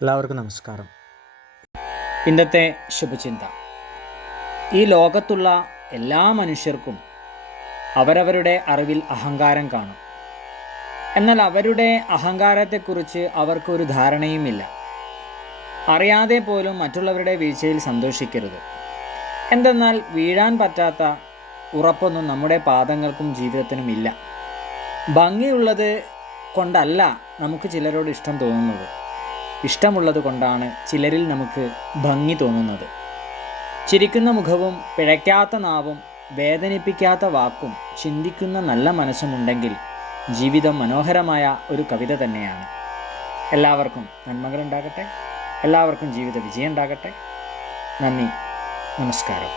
എല്ലാവർക്കും നമസ്കാരം. ഇന്നത്തെ ശുഭചിന്ത. ഈ ലോകത്തുള്ള എല്ലാ മനുഷ്യർക്കും അവരവരുടെ അറിവിൽ അഹങ്കാരം കാണും. എന്നാൽ അവരുടെ അഹങ്കാരത്തെക്കുറിച്ച് അവർക്കൊരു ധാരണയുമില്ല. അറിയാതെ പോലും മറ്റുള്ളവരുടെ വീഴ്ചയിൽ സന്തോഷിക്കരുത്. എന്തെന്നാൽ വീഴാൻ പറ്റാത്ത ഉറപ്പൊന്നും നമ്മുടെ പാദങ്ങൾക്കും ജീവിതത്തിനും ഇല്ല. ഭംഗിയുള്ളത് കൊണ്ടല്ല നമുക്ക് ചിലരോട് ഇഷ്ടം തോന്നുന്നത്, ഇഷ്ടമുള്ളത് കൊണ്ടാണ് ചിലരിൽ നമുക്ക് ഭംഗി തോന്നുന്നത്. ചിരിക്കുന്ന മുഖവും പിഴയ്ക്കാത്ത നാവും വേദനിപ്പിക്കാത്ത വാക്കും ചിന്തിക്കുന്ന നല്ല മനസ്സുമുണ്ടെങ്കിൽ ജീവിതം മനോഹരമായ ഒരു കവിത തന്നെയാണ്. എല്ലാവർക്കും നന്മകളുണ്ടാകട്ടെ. എല്ലാവർക്കും ജീവിത വിജയം ഉണ്ടാകട്ടെ. നന്ദി, നമസ്കാരം.